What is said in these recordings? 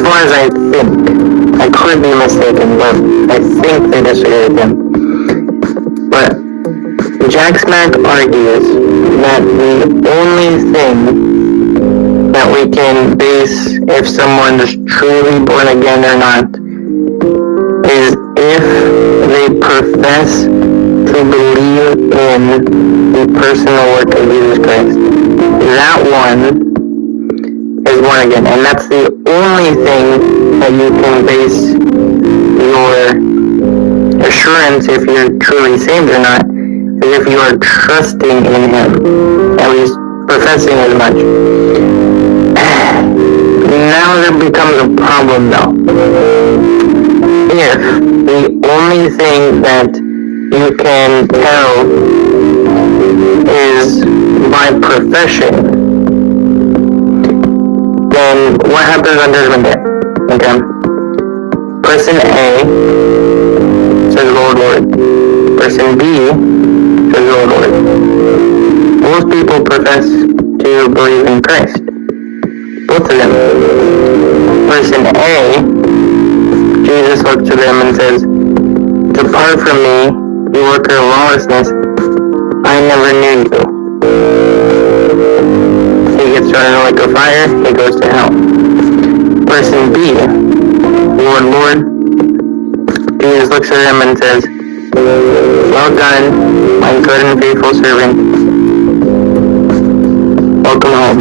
as far as I think, I could be mistaken, but I think they disagree with him. But Jack Smack argues that the only thing that we can base if someone is truly born again or not is if they profess to believe in the personal work of Jesus Christ. That one is born again, and that's the only thing that you can base your assurance if you're truly saved or not, is if you are trusting in Him, at least professing as much. Now there becomes a problem though. If the only thing that you can tell is by profession, then what happens on Judgment Day? Okay. Person A says, Lord, Lord. Person B says, Lord, Lord. Both people profess to believe in Christ. Both of them. Person A, Jesus looks to them and says, Depart from me, you worker of lawlessness. I never knew you. He gets thrown into like a fire, he goes to hell. Person B, Lord, Lord. Jesus looks at him and says, Well done, my good and faithful servant. Welcome home.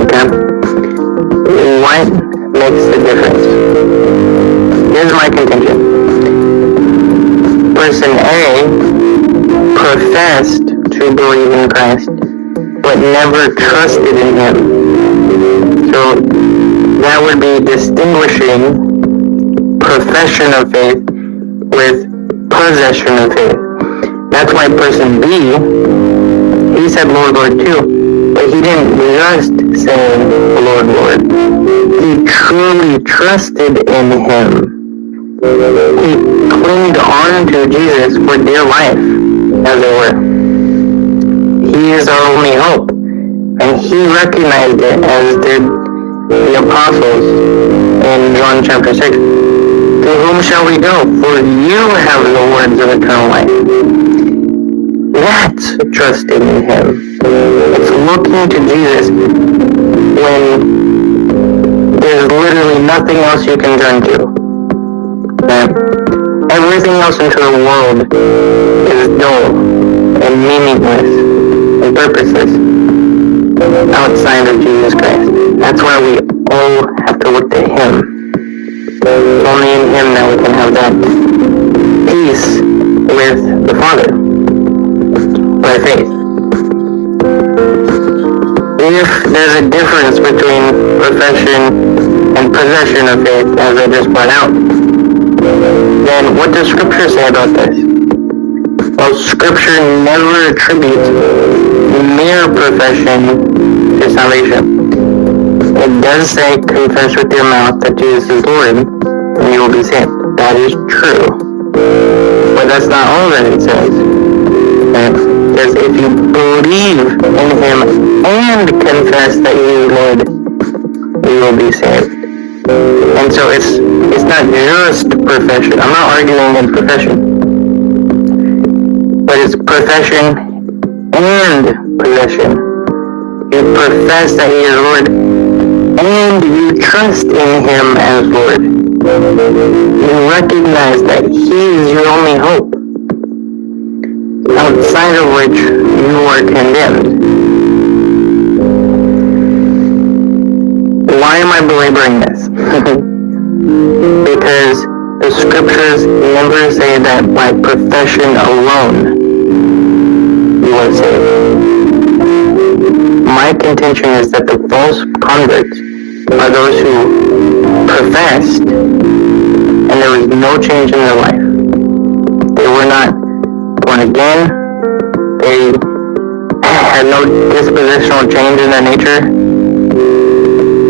Okay? What makes the difference? Here's my contention. Person A professed to believe in Christ, but never trusted in Him. So that would be distinguishing profession of faith with possession of faith. That's why person B, he said Lord, Lord too, but he didn't just say Lord, Lord. He truly trusted in Him. He clinged on to Jesus for dear life, as it were. He is our only hope, and he recognized it, as did the apostles in John chapter 6. To whom shall we go? For you have the words of eternal life. That's trusting in Him. It's looking to Jesus when there's literally nothing else you can turn to. Everything else into the world is dull and meaningless and purposeless outside of Jesus Christ. That's why we all have to look to Him. It's only in Him that we can have that peace with the Father by faith. If there's a difference between profession and possession of faith, as I just brought out, then what does Scripture say about this? Well, Scripture never attributes mere profession to salvation. It does say, confess with your mouth that Jesus is Lord, and you will be saved. That is true. But that's not all that it says. Because if you believe in Him and confess that He is Lord, you will be saved. And so it's not just profession. I'm not arguing in profession. But it's profession and possession. You profess that He is Lord, and you trust in Him as Lord. You recognize that He is your only hope, outside of which you are condemned. Why am I belaboring this? Because the Scriptures never say that by profession alone you are saved. My contention is that the false converts are those who professed and there was no change in their life. They were not born again. They had no dispositional change in their nature.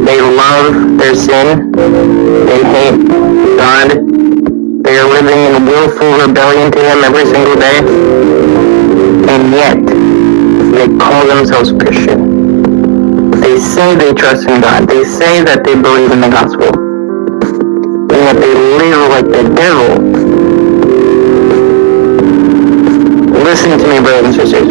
They love their sin. They hate God. They are living in willful rebellion to Him every single day. And yet, they call themselves Christian. They say they trust in God. They say that they believe in the gospel. And yet they live like the devil. Listen to me, brothers and sisters.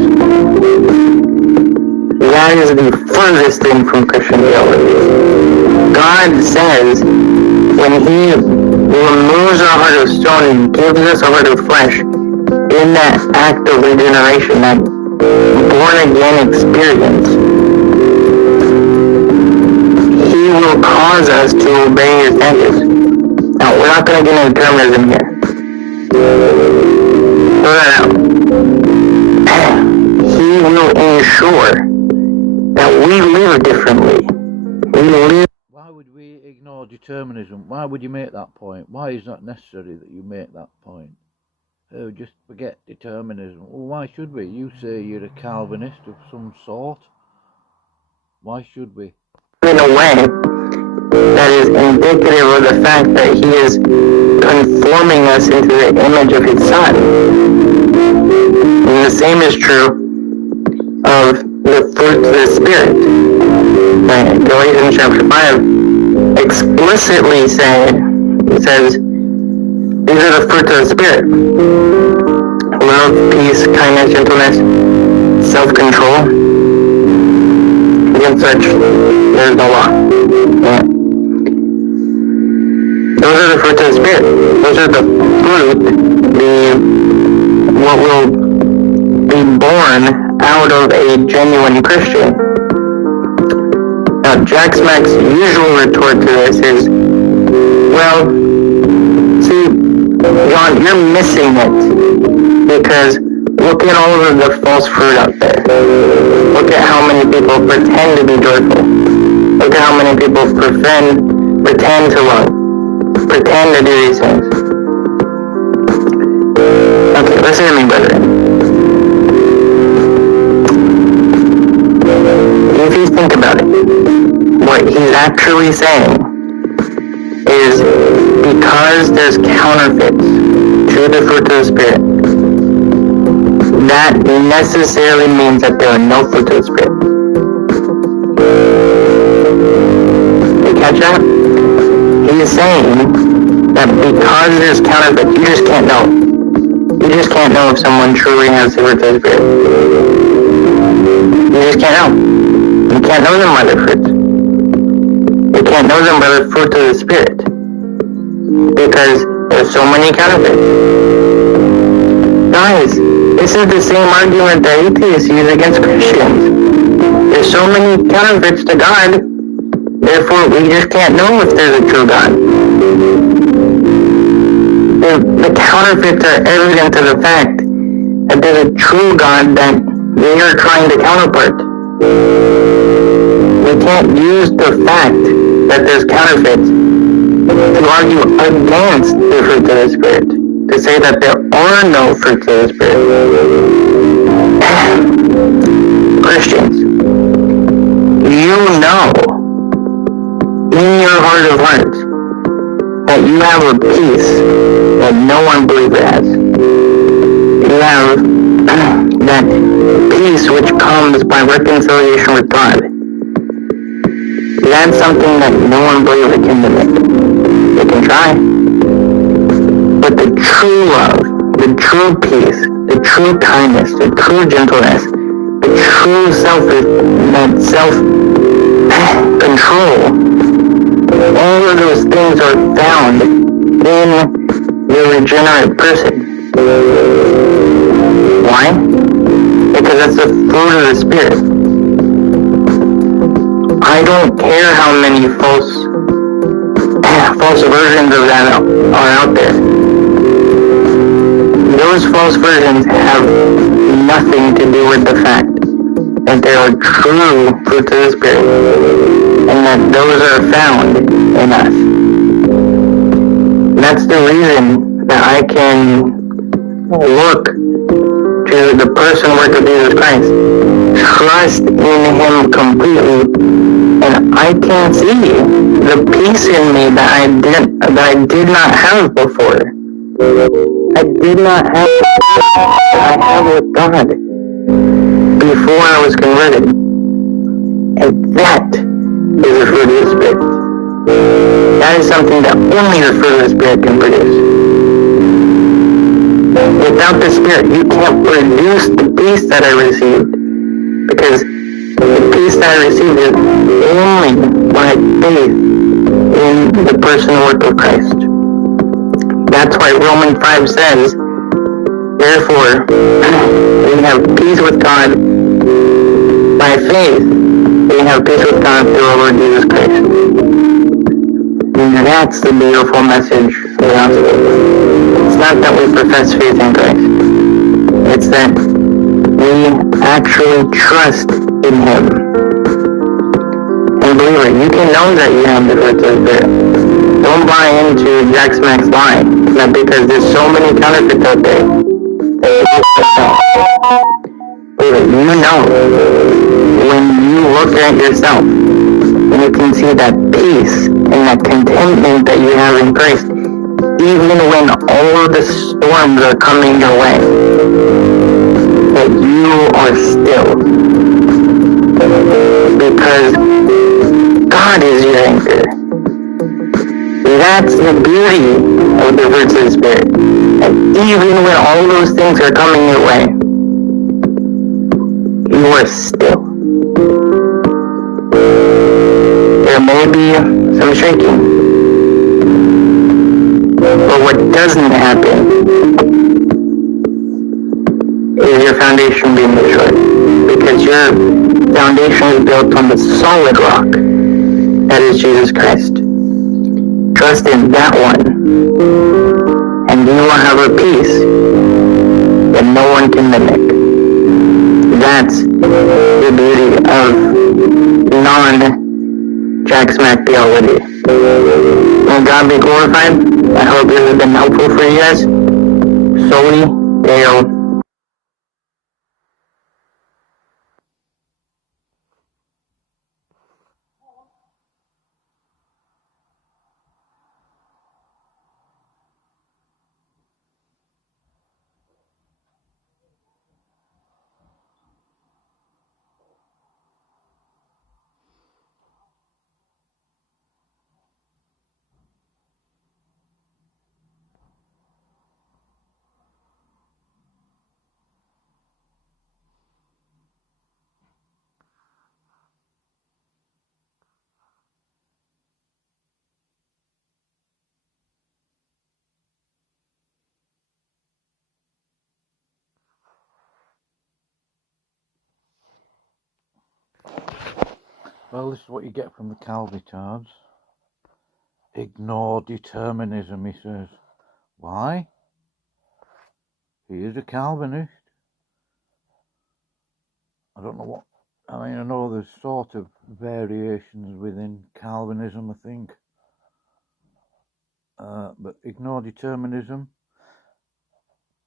That is the furthest thing from Christian theology. God says when He removes our heart of stone and gives us a heart of flesh, in that act of regeneration, that born-again experience, He will cause us to obey His standards. Now, we're not going to get into determinism here. Throw that out. He will ensure that we live differently. We live. Why would we ignore determinism? Why would you make that point? Why is that necessary that you make that point? Oh, just forget determinism. Well, why should we? You say you're a Calvinist of some sort. Why should we? In a way that is indicative of the fact that He is conforming us into the image of His Son. And the same is true of the fruits of the Spirit. Galatians chapter 5 explicitly says, these are the fruits of the Spirit. Love, peace, kindness, gentleness, self-control. Against such, there's no law. Yeah. Those are the fruits of the Spirit. Those are the fruit, what will be born out of a genuine Christian. Now, Jack Smack's usual retort to this is, well, see, John, you're missing it, because look at all of the false fruit out there. Look at how many people pretend to be joyful. Look at how many people pretend to love, pretend to do these things. Okay, listen to me, brethren. If you think about it, what he's actually saying is because there's counterfeits to the fruit of the Spirit, that necessarily means that there are no fruit of the Spirit. You catch that? He's saying that because there's counterfeits, you just can't know. You just can't know if someone truly has the fruit of the Spirit. You just can't know. You can't know them by their fruits. You can't know them by the fruit of the Spirit. Because there's so many counterfeits. Guys, this is the same argument that atheists use against Christians. There's so many counterfeits to God, therefore we just can't know if there's a true God. The counterfeits are evident to the fact that there's a true God that they are trying to counterpart. We can't use the fact that there's counterfeits to argue against the fruit of the Spirit, to say that there are no fruits of the Spirit. Christians, you know in your heart of hearts that you have a peace that no unbeliever has. You have that peace which comes by reconciliation with God. That's something that no unbeliever can mimic. They can try. But the true love, the true peace, the true kindness, the true gentleness, the true self-control, all of those things are found in the regenerate person. Why? Because that's the fruit of the Spirit. I don't care how many false versions of that are out there. Those false versions have nothing to do with the fact that there are true fruits of the Spirit, and that those are found in us. That's the reason that I can look to the person and work of Jesus Christ, trust in Him completely, and I can see the peace in me that I did not have before. I did not have I have with God before I was converted. And that is the fruit of the Spirit. That is something that only the fruit of the Spirit can produce. Without the Spirit, you can't produce the peace that I received, because the peace that I received is only by faith in the personal work of Christ. That's why Romans 5 says, therefore, we have peace with God by faith. We have peace with God through our Lord Jesus Christ. And that's the beautiful message of the gospel. It's not that we profess faith in Christ. It's that we actually trust in Him. And believer, you can know that you have the fruits of the Spirit. Don't buy into Jack Smack's lie that because there's so many counterfeits out there that you don't. Believer, you know when you look at yourself and you can see that peace and that contentment that you have in Christ, even when all the storms are coming your way, that you are still. Because God is your anchor. That's the beauty of the fruits of the Spirit. And even when all those things are coming your way, you are still. There may be some shaking. But what doesn't happen is your foundation being destroyed. Because your foundation is built on the solid rock that is Jesus Christ. Trust in that one, and you will have a peace that no one can mimic. That's the beauty of non-Jack Smack theology. May God be glorified. I hope this has been helpful for you guys. Soli Deo. Well, this is what you get from the Calvitards. Ignore determinism, he says. Why? He is a Calvinist. I don't know what... I mean, I know there's sort of variations within Calvinism, I think. But ignore determinism.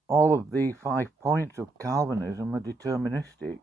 All of the 5 points of Calvinism are deterministic.